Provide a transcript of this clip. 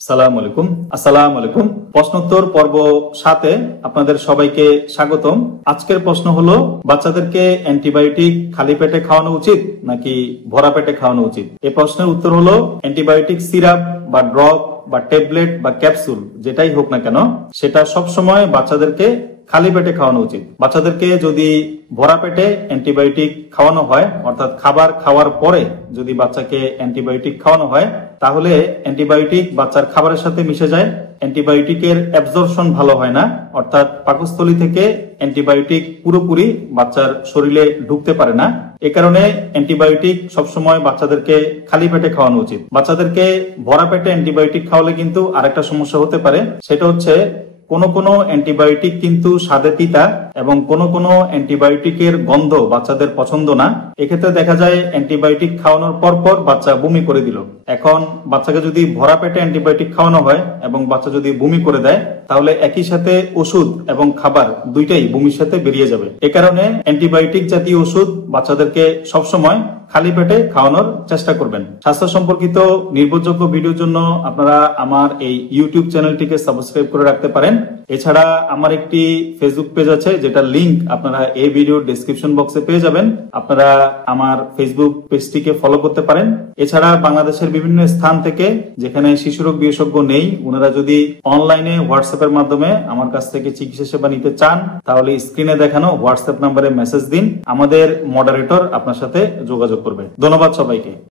আসসালামু আলাইকুম। প্রশ্নোত্তর পর্ব 7-এ আপনাদের সবাইকে স্বাগতম। আজকের প্রশ্ন হলো, বাচ্চাদেরকে অ্যান্টিবায়োটিক খালি পেটে খাওয়ানো উচিত নাকি ভরা পেটে খাওয়ানো উচিত? এই প্রশ্নের উত্তর হলো, অ্যান্টিবায়োটিক সিরাপ বা ড্রপ বা ট্যাবলেট বা ক্যাপসুল যেটাই হোক না কেন, সেটা সবসময় বাচ্চাদেরকে খালি পেটে খাওয়ানো উচিত। বাচ্চাদেরকে যদি ভরা পেটে অ্যান্টিবায়োটিক খাওয়ানো হয়, অর্থাৎ খাবার খাওয়ার পরে যদি বাচ্চাকে অ্যান্টিবায়োটিক খাওয়ানো হয়, তাহলে অ্যান্টিবায়োটিক বাচ্চার খাবারের সাথে মিশে যায়, অ্যান্টিবায়োটিকের অ্যাবজর্পশন ভালো হয় না, অর্থাৎ পাকস্থলী থেকে অ্যান্টিবায়োটিক পুরোপুরি বাচ্চার শরীরে ঢুকতে পারে না। এ কারণে অ্যান্টিবায়োটিক সবসময় বাচ্চাদেরকে খালি পেটে খাওয়ানো উচিত। বাচ্চাদেরকে ভরা পেটে অ্যান্টিবায়োটিক খাওয়ালে কিন্তু আরেকটা সমস্যা হতে পারে, সেটা হচ্ছে কোনো অ্যান্টিবায়োটিক কিন্তু স্বাদে তিতা এবং কোনো অ্যান্টিবায়োটিকের গন্ধ বাচ্চাদের পছন্দ না। এক্ষেত্রে দেখা যায় অ্যান্টিবায়োটিক খাওয়ানোর পর বাচ্চা বমি করে দিল। এখন বাচ্চাকে যদি ভরা পেটে অ্যান্টিবায়োটিক খাওয়ানো হয় এবং বাচ্চা যদি বমি করে দেয়, তাহলে একই সাথে ওষুধ এবং খাবার দুইটাই বমির সাথে বেরিয়ে যাবে। এ কারণে অ্যান্টিবায়োটিক জাতীয় ওষুধ বাচ্চাদেরকে সবসময় খালি পেটে খাওয়ানোর চেষ্টা করবেন। স্বাস্থ্য সম্পর্কিত নির্ভরযোগ্য ভিডিওর জন্য আপনারা আমার এই ইউটিউব চ্যানেলটিকে সাবস্ক্রাইব করে রাখতে পারেন। এছাড়া আমার একটি ফেসবুক পেজ আছে, যেটা লিংক আপনারা এই ভিডিওর ডেসক্রিপশন বক্সে পেয়ে যাবেন। আপনারা আমার ফেসবুক পেজটিকে ফলো করতে পারেন। এছাড়া বাংলাদেশের বিভিন্ন স্থান থেকে যেখানে শিশুরোগ বিশেষজ্ঞ নেই, ওনারা যদি অনলাইনে হোয়াটসঅ্যাপের মাধ্যমে আমার কাছ থেকে চিকিৎসা সেবা নিতে চান, তাহলে স্ক্রিনে দেখানো হোয়াটসঅ্যাপ নাম্বারে মেসেজ দিন। আমাদের মডারেটর আপনার সাথে যোগাযোগ করবে। ধন্যবাদ সবাইকে।